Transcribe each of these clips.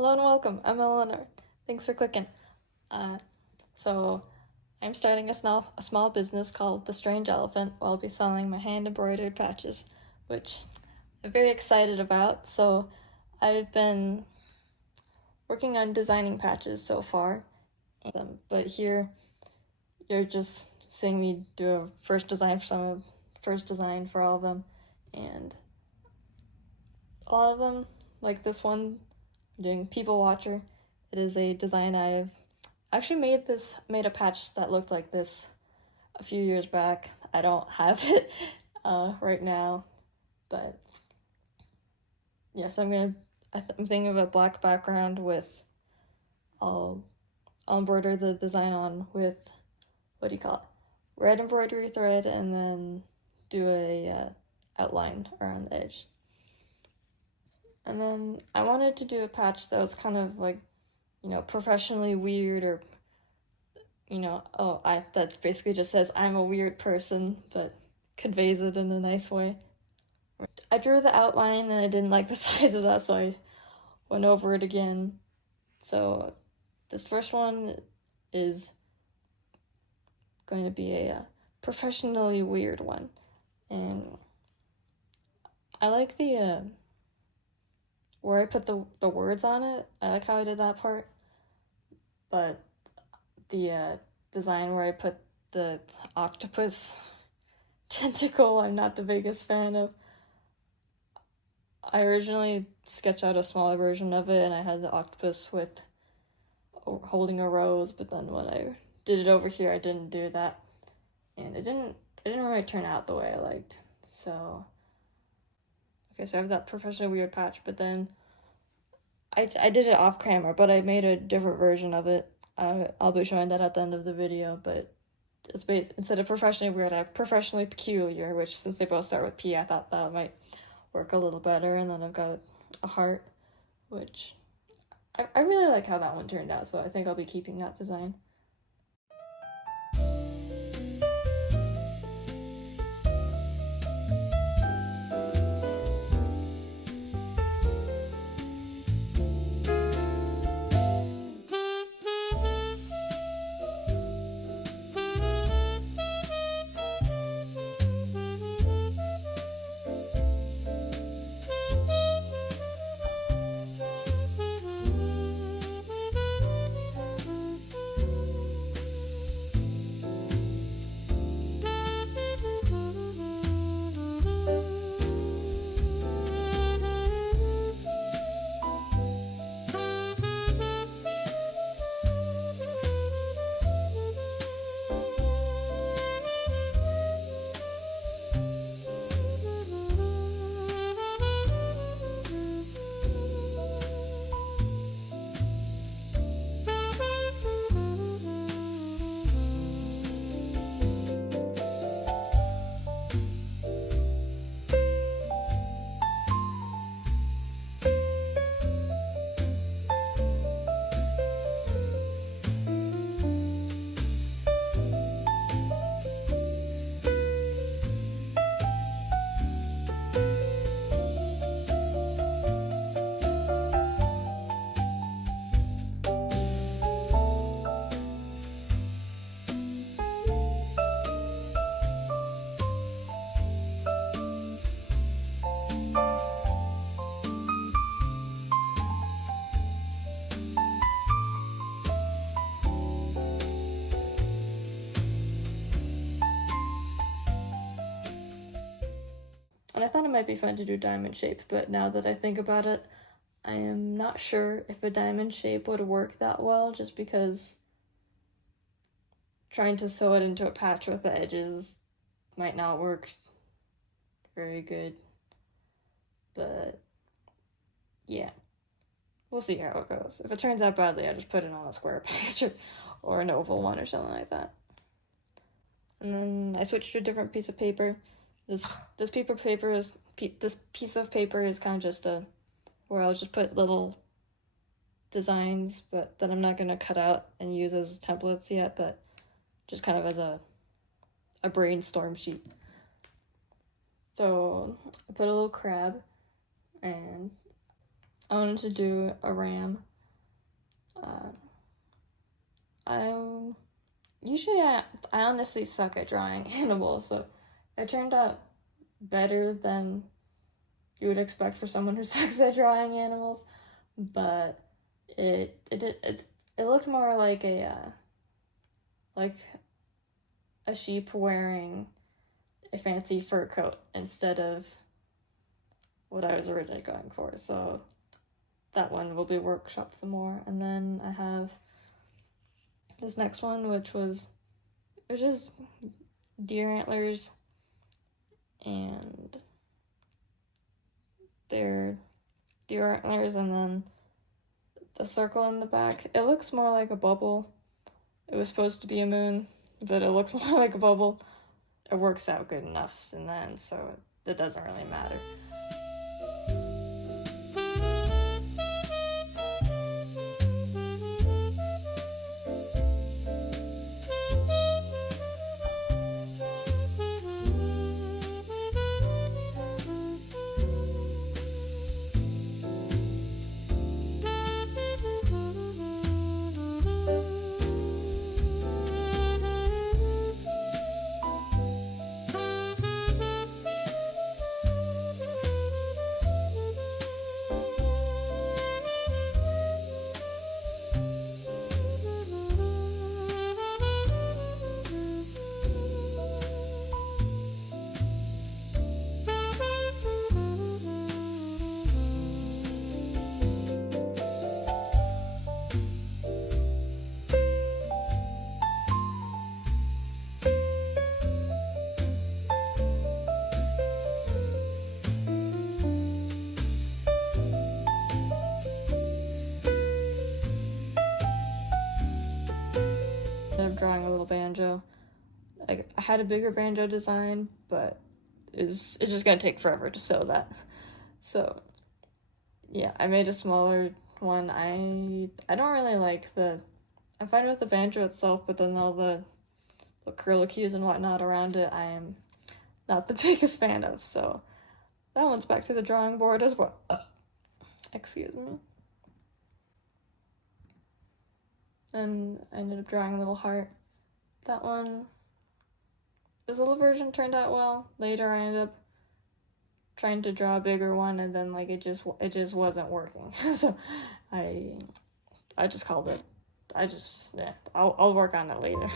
Hello and welcome. I'm Eleanor. Thanks for clicking. So I'm starting a small business called The Strange Elephant, where I'll be selling my hand embroidered patches, which I'm very excited about. So I've been working on designing patches so far, but here you're just seeing me do a first design for all of them, and a lot of them, like this one, I'm doing People Watcher. It is a design I've actually made a patch that looked like this a few years back. I don't have it right now, but yes, I'm thinking of a black background with I'll embroider the design on with, what do you call it, red embroidery thread, and then do a outline around the edge. And then I wanted to do a patch that was kind of like, professionally weird, or that basically just says I'm a weird person, but conveys it in a nice way. I drew the outline and I didn't like the size of that, so I went over it again. So this first one is going to be a professionally weird one, and I like the where I put the words on it. I like how I did that part, but the design where I put the octopus tentacle, I'm not the biggest fan of. I originally sketched out a smaller version of it, and I had the octopus with holding a rose, but then when I did it over here, I didn't do that, and it didn't really turn out the way I liked. So okay, so I have that professionally weird patch, but then I did it off camera, but I made a different version of it. I'll be showing that at the end of the video, but it's instead of professionally weird, I have professionally peculiar, which, since they both start with P, I thought that might work a little better. And then I've got a heart, which I really like how that one turned out, so I think I'll be keeping that design. And I thought it might be fun to do diamond shape, but now that I think about it, I am not sure if a diamond shape would work that well, just because trying to sew it into a patch with the edges might not work very good. But yeah, we'll see how it goes. If it turns out badly, I'll just put it on a square patch or an oval one or something like that. And then I switched to a different piece of paper. This piece of paper is kind of just where I'll just put little designs, but that I'm not gonna cut out and use as templates yet, but just kind of as a brainstorm sheet. So I put a little crab, and I wanted to do a ram I usually I honestly suck at drawing animals, so it turned out better than you would expect for someone who sucks at drawing animals, but it looked more like a sheep wearing a fancy fur coat instead of what I was originally going for. So that one will be workshopped some more. And then I have this next one, which was just deer antlers, and they're deer antlers, and then the circle in the back. It looks more like a bubble. It was supposed to be a moon, but it looks more like a bubble. It works out good enough in the end, so it doesn't really matter. Of drawing a little banjo. I had a bigger banjo design, but it's just gonna take forever to sew that. So yeah, I made a smaller one. I don't really like I'm fine with the banjo itself, but then all the curlicues and whatnot around it, I am not the biggest fan of. So that one's back to the drawing board as well. Excuse me. And I ended up drawing a little heart. That one, this little version turned out well. Later I ended up trying to draw a bigger one, and then like it just wasn't working. So I just called it. I'll work on it later.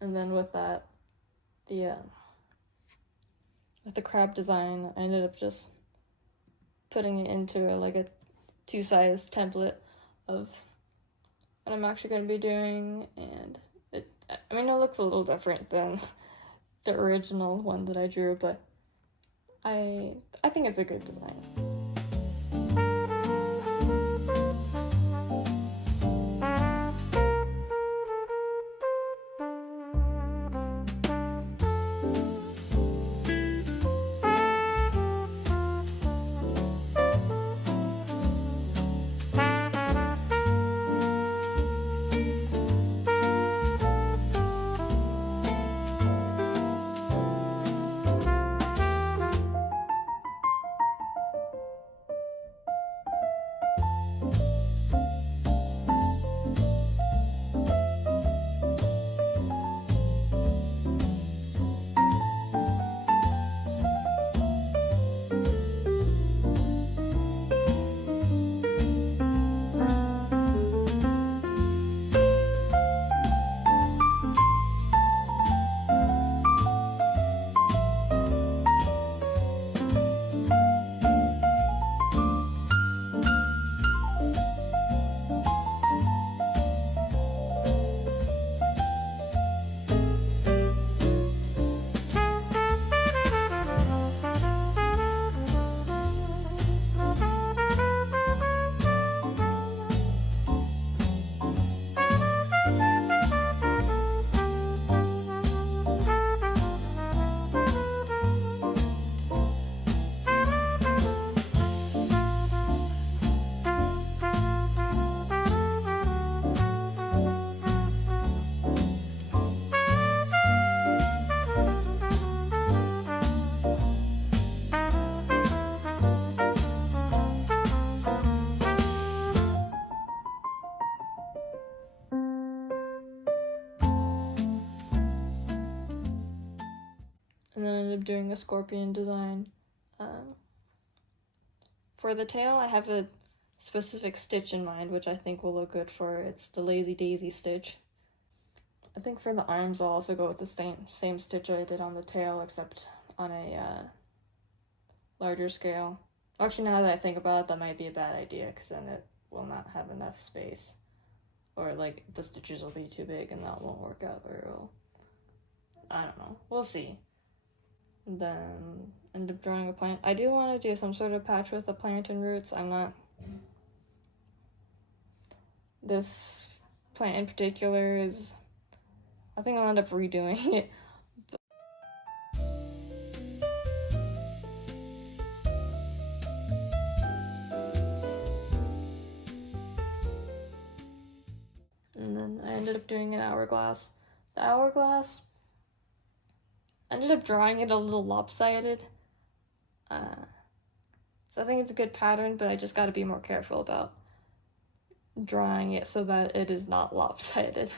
And then with that, with the crab design, I ended up just putting it into a 2-size template of what I'm actually going to be doing, and it looks a little different than the original one that I drew, but I think it's a good design. And then I ended up doing a scorpion design. For the tail, I have a specific stitch in mind, which I think will look good for it. It's the Lazy Daisy stitch. I think for the arms, I'll also go with the same stitch I did on the tail, except on a larger scale. Actually, now that I think about it, that might be a bad idea, because then it will not have enough space. Or, like, the stitches will be too big, and that won't work out very well. I don't know. We'll see. Then ended up drawing a plant. I do want to do some sort of patch with the plant and roots. I'm not... This plant in particular is... I think I'll end up redoing it. And then I ended up doing an hourglass. The hourglass... I ended up drawing it a little lopsided. So I think it's a good pattern, but I just gotta be more careful about drawing it so that it is not lopsided.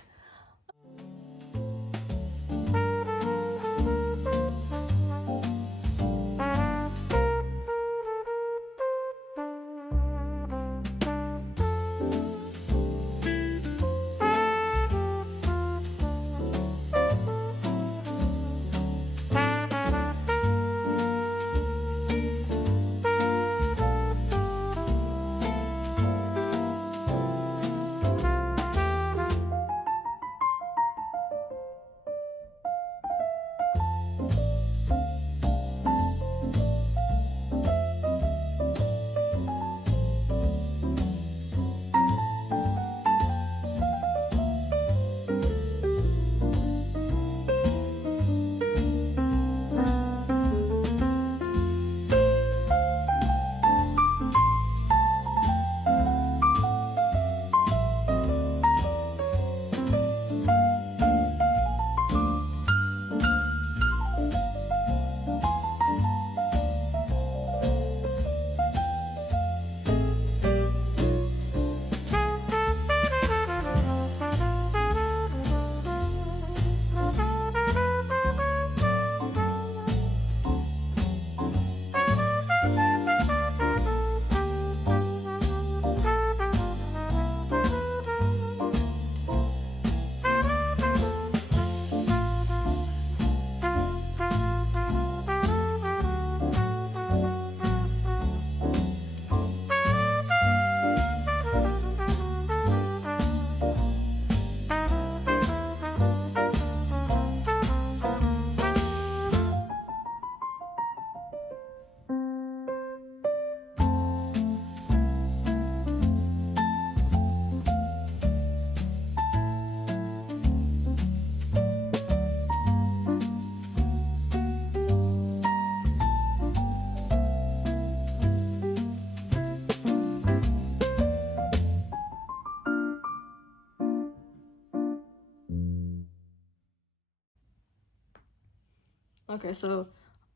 Okay, so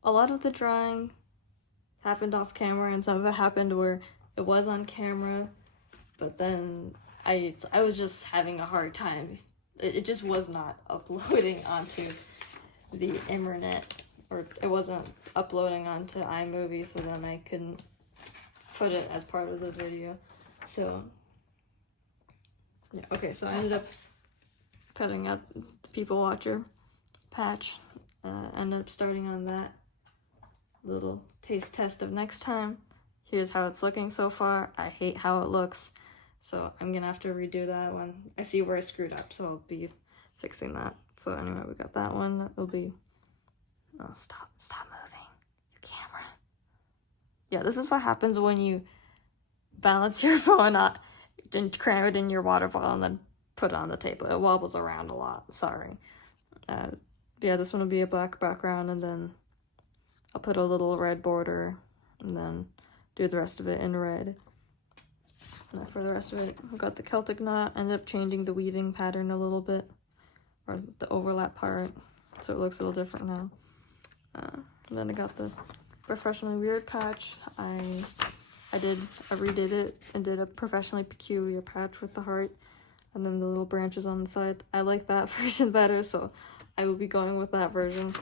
a lot of the drawing happened off camera, and some of it happened where it was on camera, but then I was just having a hard time. It just was not uploading onto the internet, or it wasn't uploading onto iMovie, so then I couldn't put it as part of the video. So yeah, okay, so I ended up cutting out the People Watcher patch. Ended up starting on that little taste test of next time. Here's how it's looking so far. I hate how it looks, so I'm gonna have to redo that one. I see where I screwed up, so I'll be fixing that. So anyway, we got that one. It'll be... Oh, stop moving your camera. Yeah, this is what happens when you balance your phone up and cram it in your water bottle and then put it on the table. It wobbles around a lot, sorry. Yeah, this one will be a black background, and then I'll put a little red border, and then do the rest of it in red. And for the rest of it, I've got the Celtic knot. Ended up changing the weaving pattern a little bit, or the overlap part, so it looks a little different now. And then I got the Professionally Weird patch. I redid it and did a Professionally Peculiar patch with the heart, and then the little branches on the side. I like that version better, so I will be going with that version.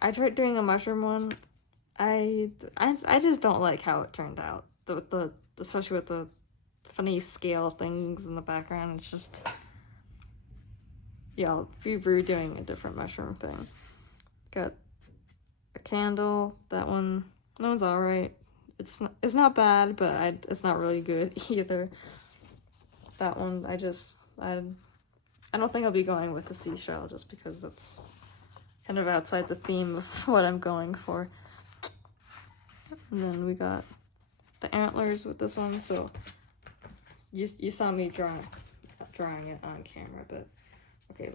I tried doing a mushroom one. I just don't like how it turned out. Especially with the funny scale things in the background. It's just, yeah, I'll be redoing a different mushroom thing. Got a candle. That one's alright. It's not bad, but it's not really good either. That one, I don't think I'll be going with the seashell just because it's kind of outside the theme of what I'm going for. And then we got the antlers with this one, so you saw me drawing it on camera, but okay,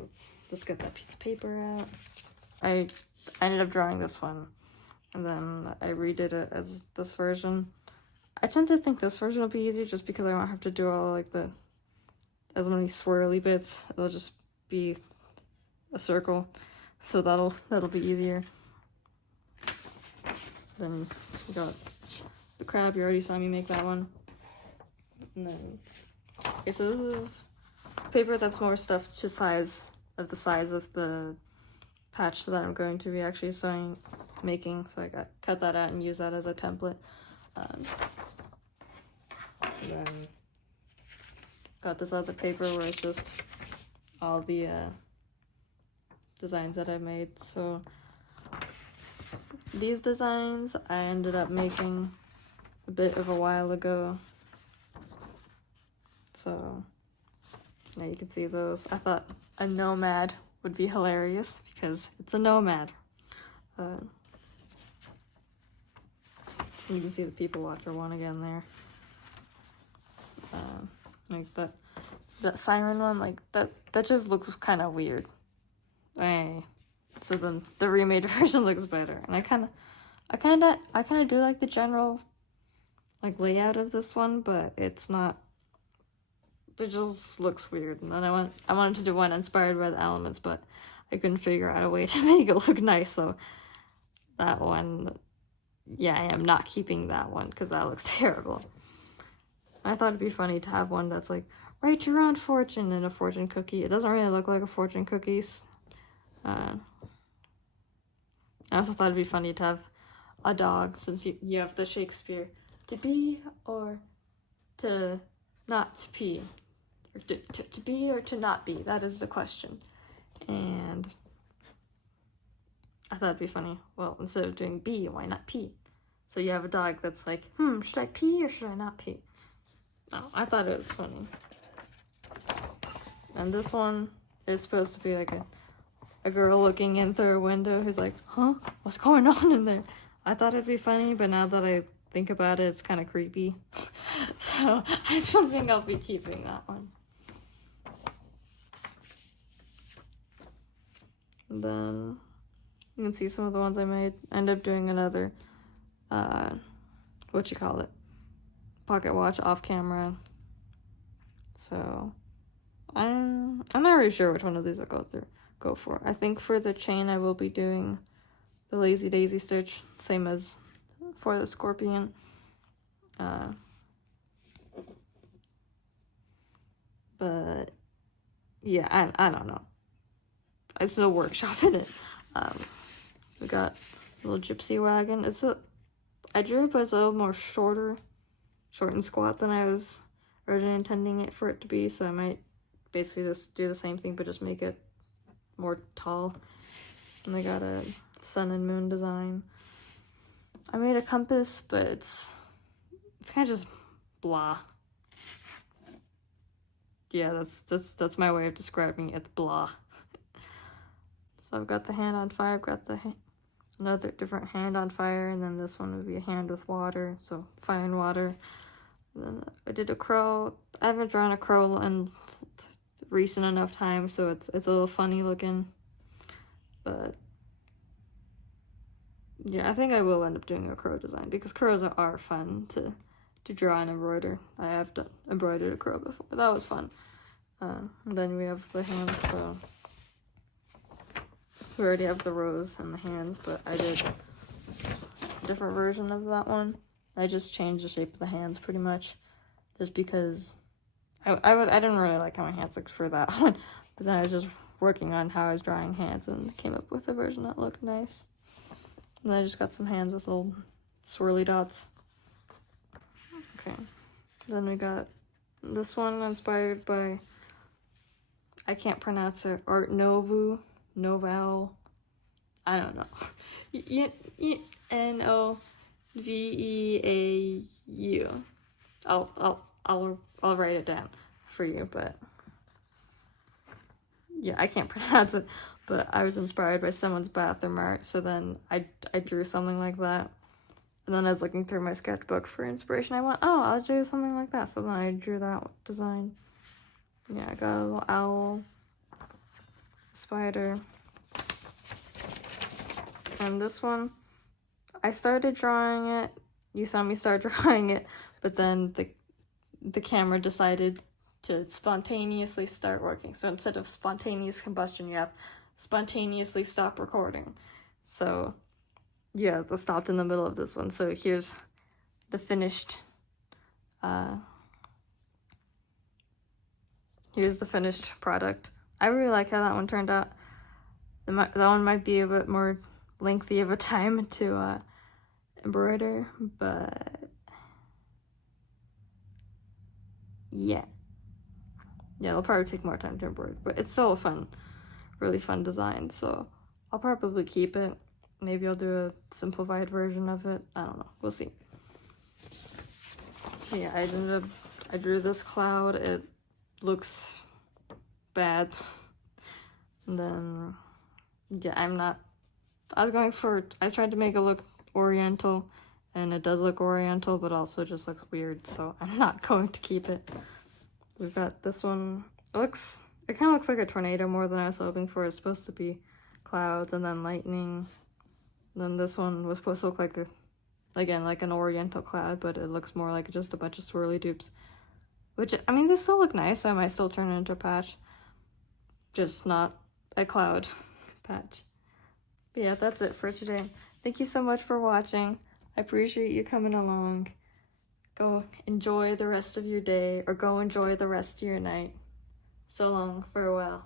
let's get that piece of paper out. I ended up drawing this one, and then I redid it as this version. I tend to think this version will be easier just because I won't have to do all like as many swirly bits. It'll just be a circle, so that'll be easier. Then we got the crab. You already saw me make that one. And then, okay, so this is paper that's more stuffed to the size of the patch that I'm going to be actually making. So I cut that out and use that as a template. And then got this other paper where it's just all the designs that I made. So these designs I ended up making a bit of a while ago. So now you can see those. I thought a nomad would be hilarious because it's a nomad. You can see the People Watcher one again there. Like that siren one, like that just looks kind of weird. Hey, so then the remade version looks better, and I kind of do like the general like layout of this one, but it's not. It just looks weird, and then I wanted to do one inspired by the elements, but I couldn't figure out a way to make it look nice, so that one, yeah, I am not keeping that one because that looks terrible. I thought it'd be funny to have one that's like, write your own fortune in a fortune cookie. It doesn't really look like a fortune cookie. I also thought it'd be funny to have a dog, since you have the Shakespeare, to be or to not to pee. Or to be or to not be, that is the question. And I thought it'd be funny, well, instead of doing be, why not pee? So you have a dog that's like, should I pee or should I not pee? Oh, I thought it was funny. And this one is supposed to be like a girl looking in through a window who's like, huh? What's going on in there? I thought it'd be funny, but now that I think about it, it's kind of creepy. So I don't think I'll be keeping that one. And then you can see some of the ones I made. I ended up doing another, pocket watch off camera. So I'm not really sure which one of these I'll go through. go for. I think for the chain I will be doing the Lazy Daisy stitch, same as for the scorpion. But yeah, I don't know. I'm still workshopping it. We got a little gypsy wagon. I drew it, but it's a little more short and squat than I was originally intending it for it to be, so I might basically just do the same thing, but just make it more tall. And I got a sun and moon design. I made a compass, but it's kind of just blah. Yeah, that's my way of describing it. It's blah. So I've got the hand on fire. I've got another different hand on fire, and then this one would be a hand with water, so fire and water. And then I did a crow. I haven't drawn a crow in recent enough time, so it's a little funny looking. But yeah, I think I will end up doing a crow design because crows are fun to draw and embroider. I have embroidered a crow before. That was fun. And then we have the hands, so we already have the rose and the hands, but I did a different version of that one. I just changed the shape of the hands pretty much, just because I didn't really like how my hands looked for that one, but then I was just working on how I was drawing hands and came up with a version that looked nice. And then I just got some hands with little swirly dots. Okay, then we got this one inspired by, I can't pronounce it, Art Nouveau, I don't know. Noveau. I'll write it down for you, but yeah, I can't pronounce it. But I was inspired by someone's bathroom art, so then I drew something like that. And then I was looking through my sketchbook for inspiration. I went, oh, I'll do something like that. So then I drew that design. Yeah, I got a little owl, spider. And this one, I started drawing it. You saw me start drawing it, but then the camera decided to spontaneously start working. So instead of spontaneous combustion, you have spontaneously stop recording. So yeah, it stopped in the middle of this one. So here's the finished product. I really like how that one turned out. That one might be a bit more lengthy of a time to embroider, but yeah, it'll probably take more time to embroider, but it's still a really fun design, so I'll probably keep it. Maybe I'll do a simplified version of it. I don't know. We'll see. Yeah, I drew this cloud. It looks bad. And then, yeah, I tried to make it look oriental, and it does look oriental, but also just looks weird, so I'm not going to keep it. We've got this one. It kind of looks like a tornado more than I was hoping for. It's supposed to be clouds and then lightning. Then this one was supposed to look like like an oriental cloud, but it looks more like just a bunch of swirly dupes. Which, I mean, they still look nice, so I might still turn it into a patch. Just not a cloud patch. But yeah, that's it for today. Thank you so much for watching. I appreciate you coming along. Go enjoy the rest of your day, or go enjoy the rest of your night. So long, farewell.